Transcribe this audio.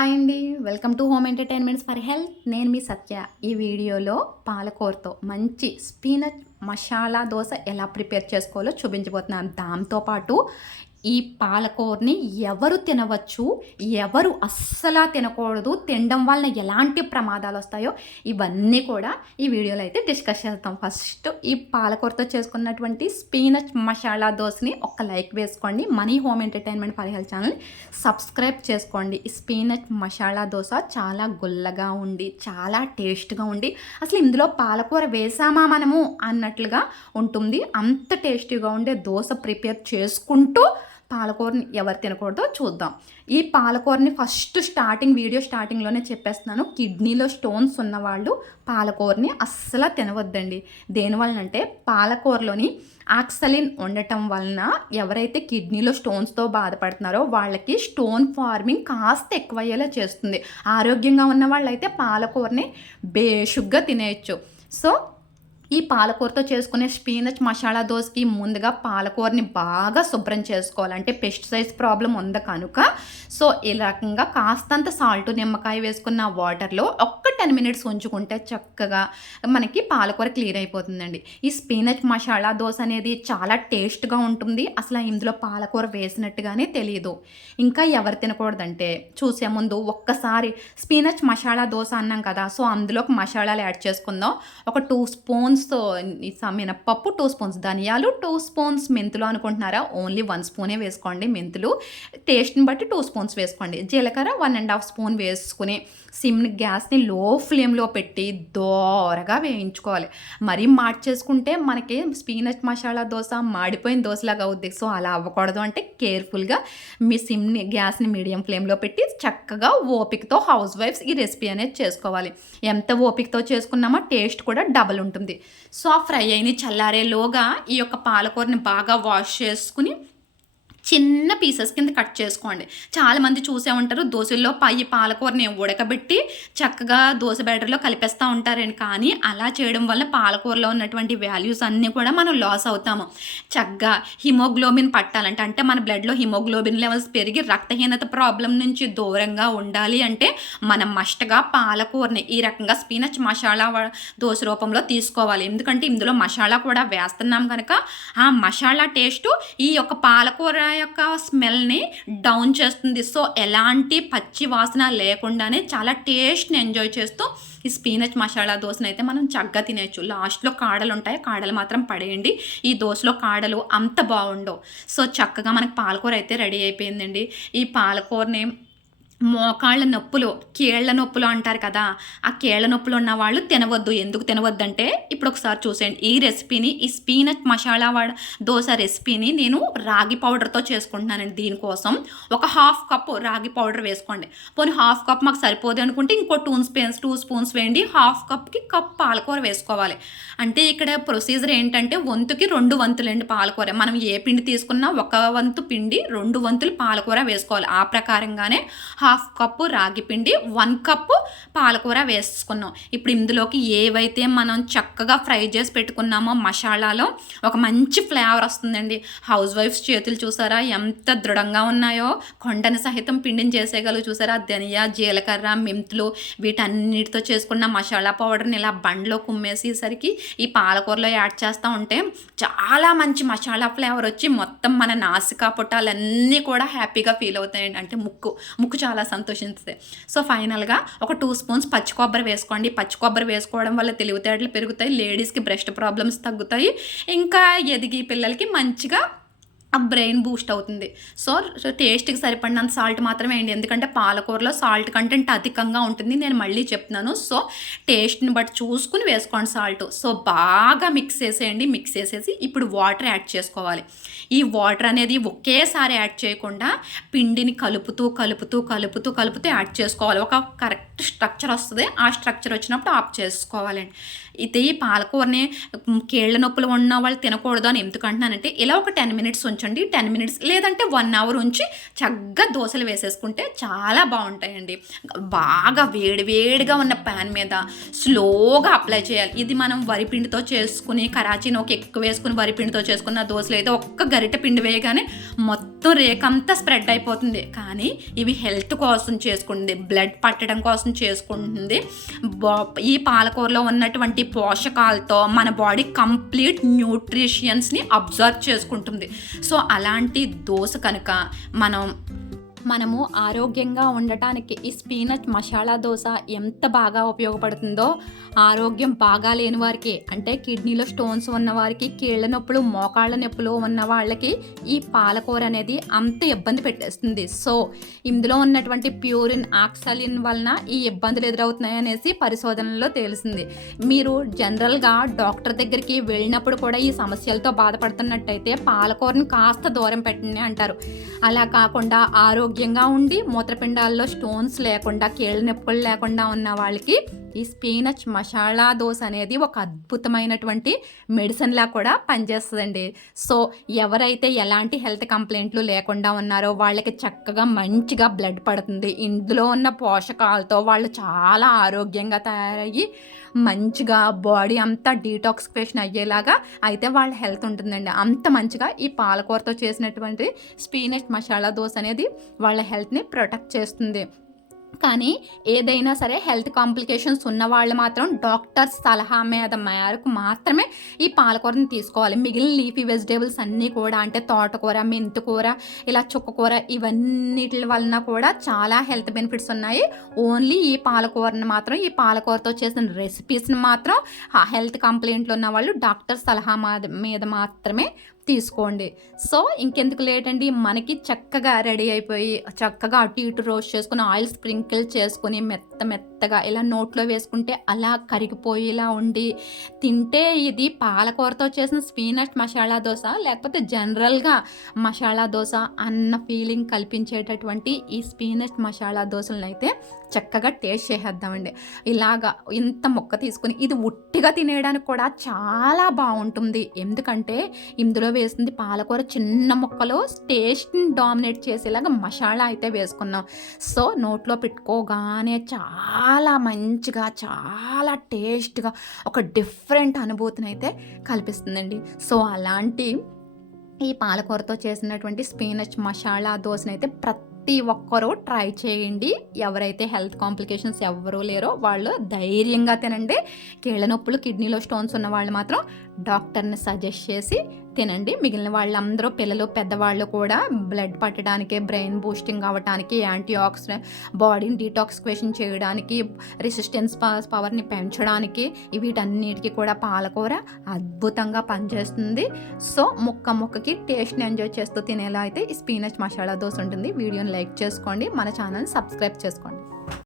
Hi అండి. Welcome to home entertainments for health. నేను మీ సత్య. ఈ వీడియోలో పాలకూరతో మంచి స్పినచ్ మసాలా దోస ఎలా ప్రిపేర్ చేసుకోవాలో చూపించబోతున్నాను. దాంతోపాటు ఈ పాలకూరని ఎవరు తినవచ్చు, ఎవరు అస్సలా తినకూడదు, తినడం వలన ఎలాంటి ప్రమాదాలు వస్తాయో ఇవన్నీ కూడా ఈ వీడియోలో అయితే డిస్కస్ చేస్తాం. ఫస్ట్ ఈ పాలకూరతో చేసుకున్నటువంటి స్పినచ్ మసాలా దోసని ఒక లైక్ వేసుకోండి. Money home entertainment for health channel subscribe చేసుకోండి. ఈ స్పినచ్ మసాలా దోస చాలా గుల్లగా ఉండి చాలా టేస్ట్గా ఉండి అసలు ఇందులో పాలకూర వేసామా మనము అన్నట్లుగా ఉంటుంది. అంత టేస్టీగా ఉండే దోస ప్రిపేర్ చేసుకుంటూ పాలకూరని ఎవరు తినకూడదో చూద్దాం. ఈ పాలకూరని ఫస్ట్ వీడియో స్టార్టింగ్లోనే చెప్పేస్తున్నాను. కిడ్నీలో స్టోన్స్ ఉన్నవాళ్ళు పాలకూరని అస్సలు తినవద్దండి. దేనివలనంటే పాలకూరలోని ఆక్సలిన్ ఉండటం వలన ఎవరైతే కిడ్నీలో స్టోన్స్తో బాధపడుతున్నారో వాళ్ళకి స్టోన్ ఫార్మింగ్ కాస్త ఎక్కువయ్యేలా చేస్తుంది. ఆరోగ్యంగా ఉన్న వాళ్ళైతే పాలకూరని బేషుగ్గా తినేయచ్చు. సో ఈ పాలకూరతో చేసుకునే స్పినచ్ మసాలా దోసకి ముందుగా పాలకూరని బాగా శుభ్రం చేసుకోవాలి. అంటే పెస్టిసైడ్స్ ప్రాబ్లం ఉంది కనుక సో ఈ రకంగా కాస్తంత సాల్ట్, నిమ్మకాయ వేసుకున్న వాటర్లో ఒక్క 10 మినిట్స్ ఉంచుకుంటే చక్కగా మనకి పాలకూర క్లియర్ అయిపోతుందండి. ఈ స్పినచ్ మసాలా దోస అనేది చాలా టేస్ట్గా ఉంటుంది. అసలు ఇందులో పాలకూర వేసినట్టుగానే తెలియదు. ఇంకా ఎవరు తినకూడదంటే చూసే ముందు ఒక్కసారి స్పినచ్ మసాలా దోస అన్నాం కదా, సో అందులోకి మసాలాలు యాడ్ చేసుకుందాం. ఒక 2 స్పూన్స్ మినప్పప్పు, 2 స్పూన్స్ ధనియాలు, 2 స్పూన్స్ మెంతులు అనుకుంటున్నారా? ఓన్లీ 1 స్పూనే వేసుకోండి మెంతులు. టేస్ట్ని బట్టి 2 స్పూన్స్ వేసుకోండి. జీలకర్ర 1.5 స్పూన్ వేసుకుని గ్యాస్ని లో ఫ్లేమ్లో పెట్టి దోరగా వేయించుకోవాలి. మరీ మార్చేసుకుంటే మనకి స్పినచ్ మసాలా దోస మాడిపోయిన దోశలాగా అవుద్ది. సో అలా అవ్వకూడదు అంటే కేర్ఫుల్గా మీ గ్యాస్ని మీడియం ఫ్లేమ్లో పెట్టి చక్కగా ఓపికతో హౌస్ వైఫ్స్ ఈ రెసిపీ అనేది చేసుకోవాలి. ఎంత ఓపికతో చేసుకున్నామో టేస్ట్ కూడా డబల్ ఉంటుంది. సో ఆ ఫ్రై అయిన చల్లారేలోగా ఈ యొక్క పాలకూరని బాగా వాష్ చేసుకుని చిన్న పీసెస్ కింద కట్ చేసుకోండి. చాలామంది చూసే ఉంటారు దోశల్లో పాలకూరని ఉడకబెట్టి చక్కగా దోశ బ్యాటర్లో కలిపేస్తూ ఉంటారండి. కానీ అలా చేయడం వల్ల పాలకూరలో ఉన్నటువంటి వాల్యూస్ అన్నీ కూడా మనం లాస్ అవుతాము. చక్కగా హిమోగ్లోబిన్ పట్టాలంటే అంటే మన బ్లడ్లో హిమోగ్లోబిన్ లెవెల్స్ పెరిగి రక్తహీనత ప్రాబ్లం నుంచి దూరంగా ఉండాలి అంటే మనం మస్ట్గా పాలకూరని ఈ రకంగా స్పినచ్ మసాలా దోశ రూపంలో తీసుకోవాలి. ఎందుకంటే ఇందులో మసాలా కూడా వేస్తున్నాం కనుక ఆ మసాలా టేస్ట్ ఈ యొక్క పాలకూర యొక్క స్మెల్ని డౌన్ చేస్తుంది. సో ఎలాంటి పచ్చి వాసన లేకుండానే చాలా టేస్ట్ని ఎంజాయ్ చేస్తూ ఈ స్పినచ్ మసాలా దోశను అయితే మనం చక్కగా తినేయచ్చు. లాస్ట్లో కాడలు ఉంటాయి, కాడలు మాత్రం పడేయండి. ఈ దోశలో కాడలు అంత బాగుండవు. సో చక్కగా మనకు పాలకూర అయితే రెడీ అయిపోయిందండి. ఈ పాలకూరని మోకాళ్ళ నొప్పులు, కీళ్ల నొప్పులు అంటారు కదా, ఆ కీళ్ల నొప్పులు ఉన్న వాళ్ళు తినవద్దు. ఎందుకు తినవద్దు అంటే ఇప్పుడు ఒకసారి చూసేయండి. ఈ రెసిపీని, ఈ స్పినచ్ మసాలా దోశ రెసిపీని నేను రాగి పౌడర్తో చేసుకుంటున్నానండి. దీనికోసం ఒక 1/2 కప్పు రాగి పౌడర్ వేసుకోండి. పోనీ 1/2 కప్ మాకు సరిపోదు అనుకుంటే ఇంకో 2 స్పూన్స్ వేయండి. 1/2 కప్కి కప్ పాలకూర వేసుకోవాలి. అంటే ఇక్కడ ప్రొసీజర్ ఏంటంటే వంతుకి 2 వంతులండి పాలకూర. మనం ఏ పిండి తీసుకున్నా 1 వంతు పిండి 2 వంతులు పాలకూర వేసుకోవాలి. ఆ ప్రకారంగానే 1/2 కప్పు రాగి పిండి, 1 కప్పు పాలకూర వేసుకున్నాం. ఇప్పుడు ఇందులోకి ఏవైతే మనం చక్కగా ఫ్రై చేసి పెట్టుకున్నామో మసాలాలో ఒక మంచి ఫ్లేవర్ వస్తుందండి. హౌస్ వైఫ్స్ చేతులు చూసారా ఎంత దృఢంగా ఉన్నాయో, కొండని సహితం పిండిని చేసేయగలరు చూసారా. ధనియా, జీలకర్ర, మెంతులు వీటన్నిటితో చేసుకున్న మసాలా పౌడర్ని ఇలా బండ్లో కుమ్మేసేసరికి ఈ పాలకూరలో యాడ్ చేస్తూ ఉంటే చాలా మంచి మసాలా ఫ్లేవర్ వచ్చి మొత్తం మన నాసికా పుట్టాలన్నీ కూడా హ్యాపీగా ఫీల్ అవుతాయండి. అంటే ముక్కు చాలా సంతోషిస్తుంది. సో ఫైనల్గా ఒక 2 స్పూన్స్ పచ్చి కొబ్బరి వేసుకోండి. పచ్చి కొబ్బరి వేసుకోవడం వల్ల తెలివితేటలు పెరుగుతాయి, లేడీస్కి బ్రెస్ట్ ప్రాబ్లమ్స్ తగ్గుతాయి, ఇంకా ఎదిగి పిల్లలకి మంచిగా ఆ బ్రెయిన్ బూస్ట్ అవుతుంది. సో టేస్ట్కి సరిపడినంత సాల్ట్ మాత్రమే వేయండి. ఎందుకంటే పాలకూరలో సాల్ట్ కంటెంట్ అధికంగా ఉంటుంది, నేను మళ్ళీ చెప్తున్నాను. సో టేస్ట్ని బట్టి చూసుకుని వేసుకోండి సాల్ట్. సో బాగా మిక్స్ చేసేయండి. మిక్స్ చేసేసి ఇప్పుడు వాటర్ యాడ్ చేసుకోవాలి. ఈ వాటర్ అనేది ఒకేసారి యాడ్ చేయకుండా పిండిని కలుపుతూ యాడ్ చేసుకోవాలి. ఒక కరెక్ట్ స్ట్రక్చర్ వస్తుంది. ఆ స్ట్రక్చర్ వచ్చినప్పుడు ఆఫ్ చేసుకోవాలండి. ఇది పాలకూరని కీళ్ళ నొప్పులు ఉన్న వాళ్ళు తినకూడదు అని ఎందుకంటున్నానంటే ఇలా ఒక 10 మినిట్స్ ఉంచండి 10 మినిట్స్, లేదంటే 1 అవర్ ఉంచి చక్కగా దోశలు వేసేసుకుంటే చాలా బాగుంటాయండి. బాగా వేడివేడిగా ఉన్న ప్యాన్ మీద స్లోగా అప్లై చేయాలి. ఇది మనం వరిపిండితో చేసుకుని కరాచీనోకి ఎక్కువ వేసుకుని వరిపిండితో చేసుకున్న దోశలు అయితే ఒక్క గరిట పిండి వేయగానే మొత్తం రేకంతా స్ప్రెడ్ అయిపోతుంది. కానీ ఇవి హెల్త్ కోసం చేసుకుంటుంది, బ్లడ్ పట్టడం కోసం చేసుకుంటుంది. ఈ పాలకూరలో ఉన్నటువంటి పోషకాలతో మన బాడీ కంప్లీట్ న్యూట్రిషియన్స్ని అబ్జర్వ్ చేసుకుంటుంది. సో అలాంటి దోశ కనుక మనము ఆరోగ్యంగా ఉండటానికి ఈ స్పీనచ్ మసాలా దోశ ఎంత బాగా ఉపయోగపడుతుందో, ఆరోగ్యం బాగా లేని వారికి, అంటే కిడ్నీలో స్టోన్స్ ఉన్నవారికి, కీళ్ళ నొప్పులు మోకాళ్ళ నొప్పులు ఉన్న వాళ్ళకి ఈ పాలకూర అనేది అంత ఇబ్బంది పెట్టేస్తుంది. సో ఇందులో ఉన్నటువంటి ప్యూరిన్ ఆక్సాలిన్ వలన ఈ ఇబ్బందులు ఎదురవుతున్నాయి అనేసి పరిశోధనలో తెలిసింది. మీరు జనరల్గా డాక్టర్ దగ్గరికి వెళ్ళినప్పుడు కూడా ఈ సమస్యలతో బాధపడుతున్నట్టయితే పాలకూరని కాస్త దూరం పెట్టండి అంటారు. అలా కాకుండా ఆరోగ్యంగా ఉండి మూత్రపిండాల్లో స్టోన్స్ లేకుండా, కీళ్ళ నొప్పులు లేకుండా ఉన్న వాళ్ళకి ఈ స్పీనచ్ మసాలా దోశ అనేది ఒక అద్భుతమైనటువంటి మెడిసిన్లా కూడా పనిచేస్తుందండి. సో ఎవరైతే ఎలాంటి హెల్త్ కంప్లైంట్లు లేకుండా ఉన్నారో వాళ్ళకి చక్కగా మంచిగా బ్లడ్ పడుతుంది. ఇందులో ఉన్న పోషకాలతో వాళ్ళు చాలా ఆరోగ్యంగా తయారయ్యి మంచిగా బాడీ అంతా డీటాక్సిఫికేషన్ అయ్యేలాగా అయితే వాళ్ళ హెల్త్ ఉంటుందండి. అంత మంచిగా ఈ పాలకూరతో చేసినటువంటి స్పీనచ్ మసాలా దోశ అనేది వాళ్ళ హెల్త్ని ప్రొటెక్ట్ చేస్తుంది. కానీ ఏదైనా సరే హెల్త్ కాంప్లికేషన్స్ ఉన్న వాళ్ళు మాత్రం డాక్టర్ సలహా మేరకు మాత్రమే ఈ పాలకూరని తీసుకోవాలి. మిగిలిన లీఫీ వెజిటేబుల్స్ అన్నీ కూడా, అంటే తోటకూర, మెంతికూర, ఇలా చుక్కకూర, ఇవన్నిటి వలన కూడా చాలా హెల్త్ బెనిఫిట్స్ ఉన్నాయి. ఓన్లీ ఈ పాలకూరని మాత్రం, ఈ పాలకూరతో చేసిన రెసిపీస్ని మాత్రం హెల్త్ కంప్లైంట్లు ఉన్న వాళ్ళు డాక్టర్ సలహా మీద మాత్రమే తీసుకోండి. సో ఇంకెందుకు లేట్ అండి, మనకి చక్కగా రెడీ అయిపోయి చక్కగా అటు ఇటు రోస్ట్ చేసుకుని ఆయిల్ స్ప్రింకిల్ చేసుకుని మెత్తగా ఇలా నోట్లో వేసుకుంటే అలా కరిగిపోయేలా ఉండి తింటే ఇది పాలకూరతో చేసిన స్పీనచ్ మసాలా దోశ, లేకపోతే జనరల్గా మసాలా దోశ అన్న ఫీలింగ్ కల్పించేటటువంటి ఈ స్పీనచ్ మసాలా దోశలను అయితే చక్కగా టేస్ట్ చేసేద్దామండి. ఇలాగా ఇంత ముక్క తీసుకుని ఇది ఉట్టిగా తినేయడానికి కూడా చాలా బాగుంటుంది. ఎందుకంటే ఇందులో వేసింది పాలకూర చిన్న ముక్కలో టేస్ట్ని డామినేట్ చేసేలాగా మసాలా అయితే వేసుకున్నాం. సో నోట్లో పెట్టుకోగానే చాలా మంచిగా, చాలా టేస్ట్గా ఒక డిఫరెంట్ అనుభూతిని అయితే కల్పిస్తుందండి. సో అలాంటి ఈ పాలకూరతో చేసినటువంటి స్పీనచ్ మసాలా దోశని అయితే ప్రతి ఒక్కరూ ట్రై చేయండి. ఎవరైతే హెల్త్ కాంప్లికేషన్స్ ఎవరూ లేరో వాళ్ళు ధైర్యంగా తినండి. కీళ్ళ నొప్పులు, కిడ్నీలో స్టోన్స్ ఉన్న వాళ్ళు మాత్రం డాక్టర్ని సజెస్ట్ చేసి తినండి. మిగిలిన వాళ్ళందరూ, పిల్లలు పెద్దవాళ్ళు కూడా బ్లడ్ పట్టడానికి, బ్రెయిన్ బూస్టింగ్ అవ్వడానికి, యాంటీ ఆక్సిడెంట్, బాడీని డీటాక్సిఫికేషన్ చేయడానికి, రెసిస్టెన్స్ పవర్ని పెంచడానికి వీటన్నిటికీ కూడా పాలకూర అద్భుతంగా పనిచేస్తుంది. సో ముక్కకి టేస్ట్ని ఎంజాయ్ చేస్తూ తినేలా అయితే ఈ స్పీనచ్ మసాలా దోశ ఉంటుంది. వీడియోని లైక్ చేసుకోండి, మన ఛానల్ని సబ్స్క్రైబ్ చేసుకోండి.